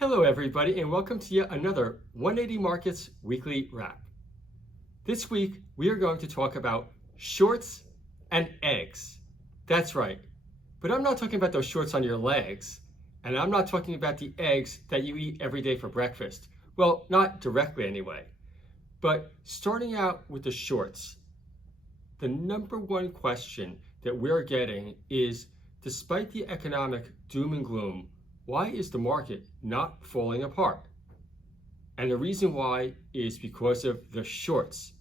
Hello, everybody, and welcome to yet another 180 Markets Weekly Wrap. This week, we are going to talk about shorts and eggs. That's right. But I'm not talking about those shorts on your legs, and I'm not talking about the eggs that you eat every day for breakfast. Well, not directly anyway. But starting out with the shorts, the number one question that we're getting is, despite the economic doom and gloom, why is the market not falling apart? And the reason why is because of the shorts.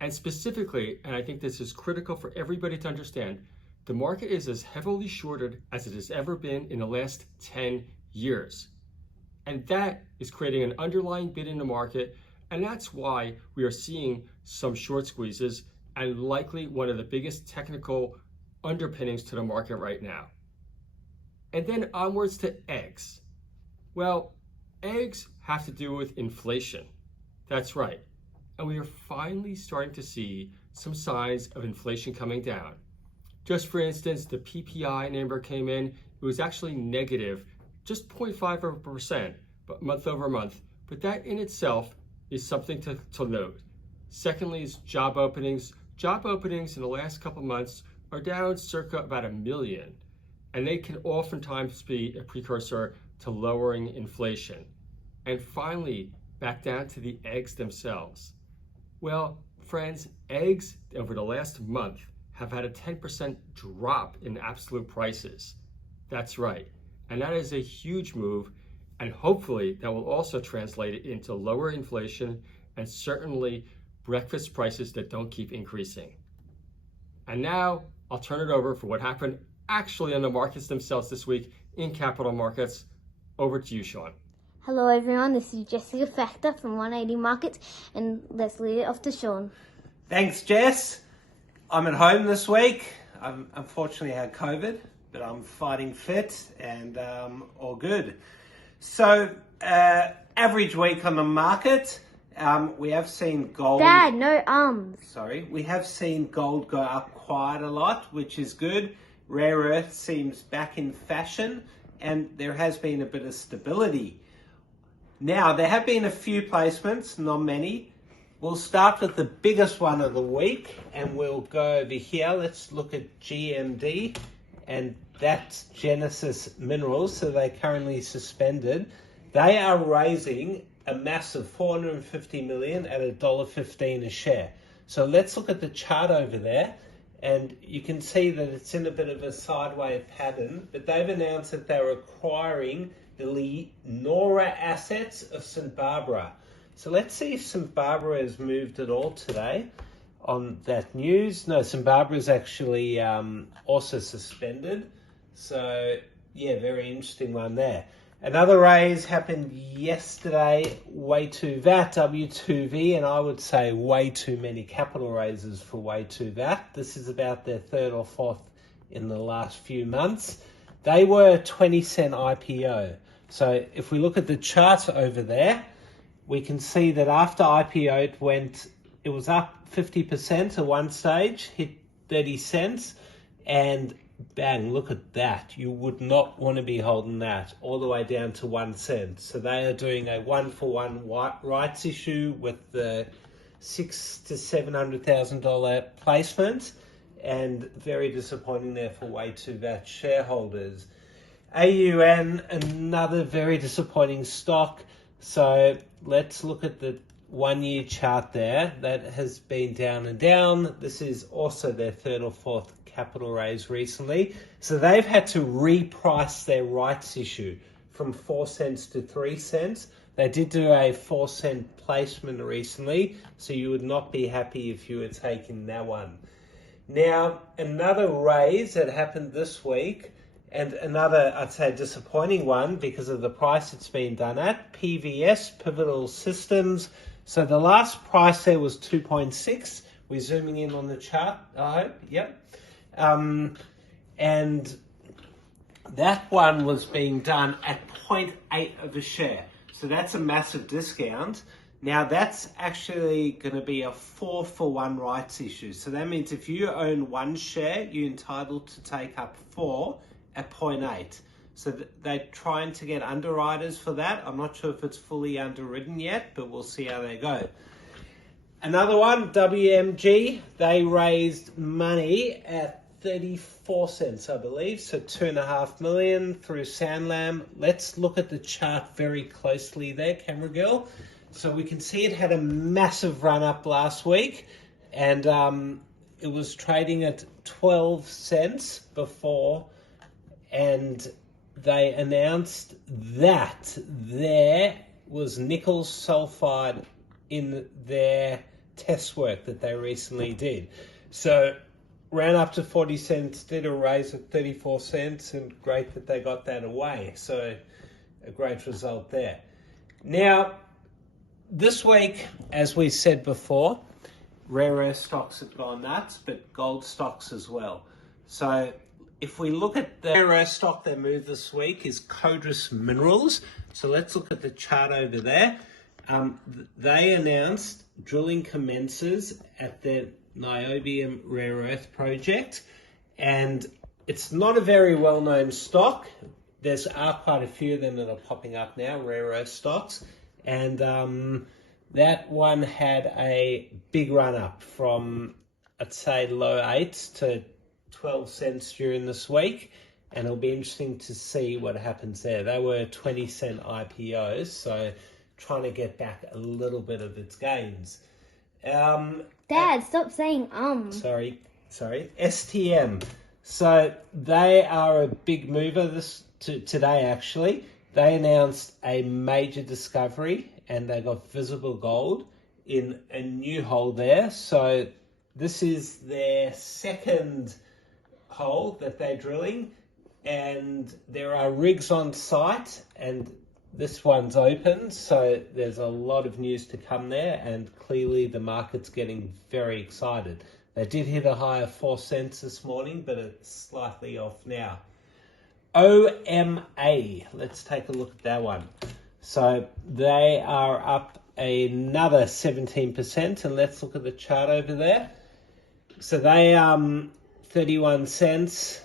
And specifically, and I think this is critical for everybody to understand, the market is as heavily shorted as it has ever been in the last 10 years. And that is creating an underlying bid in the market, and that's why we are seeing some short squeezes and likely one of the biggest technical underpinnings to the market right now. And then onwards to eggs. Well, eggs have to do with inflation. That's right. And we are finally starting to see some signs of inflation coming down. Just for instance, the PPI number came in. It was actually negative, just 0.5%, but month over month. But that in itself is something to note. Secondly is job openings. Job openings in the last couple months are down circa about 1 million. And they can oftentimes be a precursor to lowering inflation. And finally, back down to the eggs themselves. Well, friends, eggs over the last month have had a 10% drop in absolute prices. That's right. And that is a huge move. And hopefully that will also translate into lower inflation and certainly breakfast prices that don't keep increasing. And now I'll turn it over for what happened actually on the markets themselves this week in capital markets. Over to you, Sean. Hello everyone, this is Jessica Factor from 180 Markets, and let's lead it off to Sean. Thanks, Jess. I'm at home this week. I've unfortunately had COVID, but I'm fighting fit and all good. So, average week on the market, we have seen gold. Dad, no arms. We have seen gold go up quite a lot, which is good. Rare earth seems back in fashion, and there has been a bit of stability. Now, there have been a few placements, not many. We'll start with the biggest one of the week, and we'll go over here. Let's look at GMD, and that's Genesis Minerals, so they're currently suspended. They are raising a massive $450 million at $1.15 a share. So let's look at the chart over there. And you can see that it's in a bit of a sideways pattern, but they've announced that they're acquiring the Leonora assets of St. Barbara. So let's see if St. Barbara has moved at all today on that news. No, St. Barbara is actually also suspended. So, yeah, very interesting one there. Another raise happened yesterday, Way2VAT, W2V, and I would say way too many capital raises for Way2VAT. This is about their third or fourth in the last few months. They were a 20-cent IPO. So if we look at the chart over there, we can see that after IPO it was up 50% at one stage, hit 30 cents, and bang, look at that. You would not want to be holding that all the way down to 1 cent. So they are doing a 1-for-1 rights issue with the $600,000 to $700,000 placement, and very disappointing there for Way2VAT shareholders. AUN, another very disappointing stock. So let's look at the 1 year chart there. That has been down and down. This is also their third or fourth capital raise recently. So they've had to reprice their rights issue from 4 cents to 3 cents. They did do a 4-cent placement recently, so you would not be happy if you were taking that one. Now, another raise that happened this week, and another, I'd say, disappointing one because of the price it's been done at, PVS, Pivotal Systems. So the last price there was 2.6. We're zooming in on the chart, I hope. Yep. And that one was being done at 0.8 of a share. So that's a massive discount. Now that's actually going to be a 4-for-1 rights issue. So that means if you own 1 share, you're entitled to take up 4 at 0.8. So they're trying to get underwriters for that. I'm not sure if it's fully underwritten yet, but we'll see how they go. Another one, WMG, they raised money at 34 cents, I believe, so 2.5 million through Sanlam. Let's look at the chart very closely there, camera girl. So we can see it had a massive run up last week, and it was trading at 12 cents before, and they announced that there was nickel sulfide in their test work that they recently did. So ran up to 40 cents, did a raise at 34 cents, and great that they got that away. So a great result there. Now, this week, as we said before, rare earth stocks have gone nuts, but gold stocks as well. So if we look at the rare earth stock that moved this week is Codrus Minerals. So let's look at the chart over there. They announced drilling commences at their niobium rare earth project, and it's not a very well-known stock. There's quite a few of them that are popping up now, rare earth stocks, and that one had a big run up from, I'd say, low 8s to 12 cents during this week, and it'll be interesting to see what happens there. They were 20-cent IPOs, so trying to get back a little bit of its gains. Dad, stop saying Sorry. STM. So they are a big mover today, actually. They announced a major discovery, and they got visible gold in a new hole there. So this is their second hole that they're drilling, and there are rigs on site, and this one's open, so there's a lot of news to come there, and clearly the market's getting very excited. They did hit a high of 4 cents this morning, but it's slightly off now. OMA, let's take a look at that one. So they are up another 17%, and let's look at the chart over there. So they 31 cents.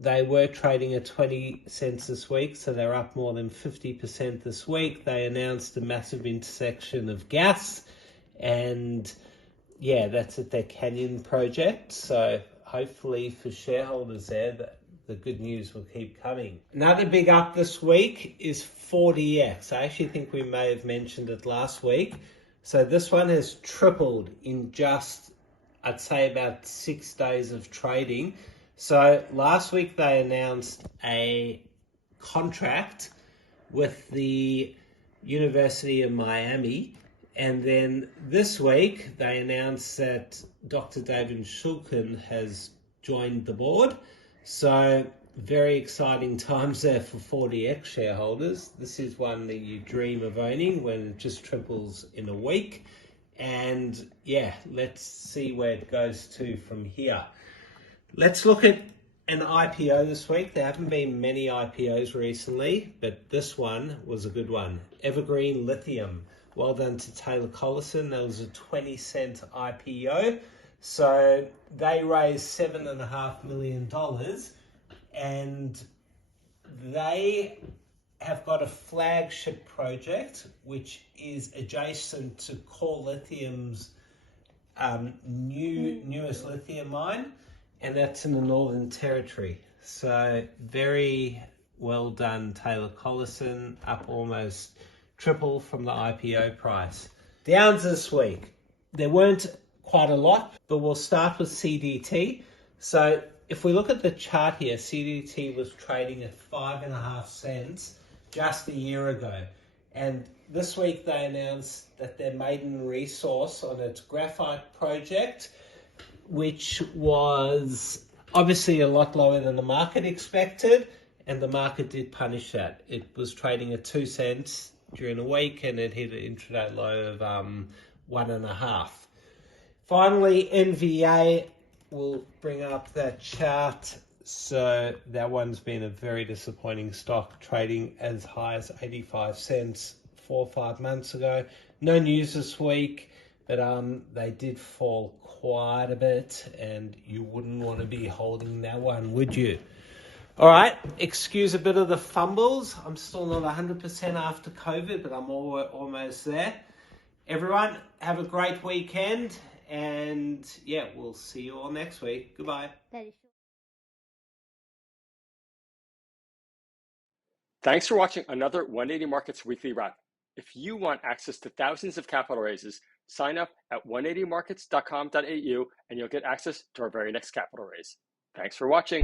They were trading at 20 cents this week, so they're up more than 50% this week. They announced a massive intersection of gas, and yeah, that's at their Canyon project. So hopefully for shareholders there, the good news will keep coming. Another big up this week is 4DX. I actually think we may have mentioned it last week. So this one has tripled in just, I'd say, about 6 days of trading. So last week they announced a contract with the University of Miami, and then this week they announced that Dr. David Shulkin has joined the board. So very exciting times there for 4DX shareholders. This is one that you dream of owning when it just triples in a week. And yeah, let's see where it goes to from here. Let's look at an IPO this week. There haven't been many IPOs recently, but this one was a good one. Evergreen Lithium. Well done to Taylor Collison. That was a 20-cent IPO. So they raised $7.5 million, and they have got a flagship project which is adjacent to Core Lithium's newest lithium mine, and that's in the Northern Territory. So very well done, Taylor Collison, up almost triple from the IPO price. Downs this week. There weren't quite a lot, but we'll start with CDT. So if we look at the chart here, CDT was trading at 5.5 cents just a year ago. And this week they announced that their maiden resource on its graphite project, which was obviously a lot lower than the market expected, and the market did punish that. It was trading at 2 cents during the week, and it hit an intraday low of 1.5. Finally, NVA, will bring up that chart. So that one's been a very disappointing stock, trading as high as 85 cents 4 or 5 months ago. No news this week, but they did fall quite a bit, and you wouldn't want to be holding that one, would you? All right, excuse a bit of the fumbles. I'm still not 100% after COVID, but I'm almost there. Everyone, have a great weekend, and yeah, we'll see you all next week. Goodbye. Thanks for watching another 180 Markets Weekly Wrap. If you want access to thousands of capital raises, sign up at 180markets.com.au and you'll get access to our very next capital raise. Thanks for watching.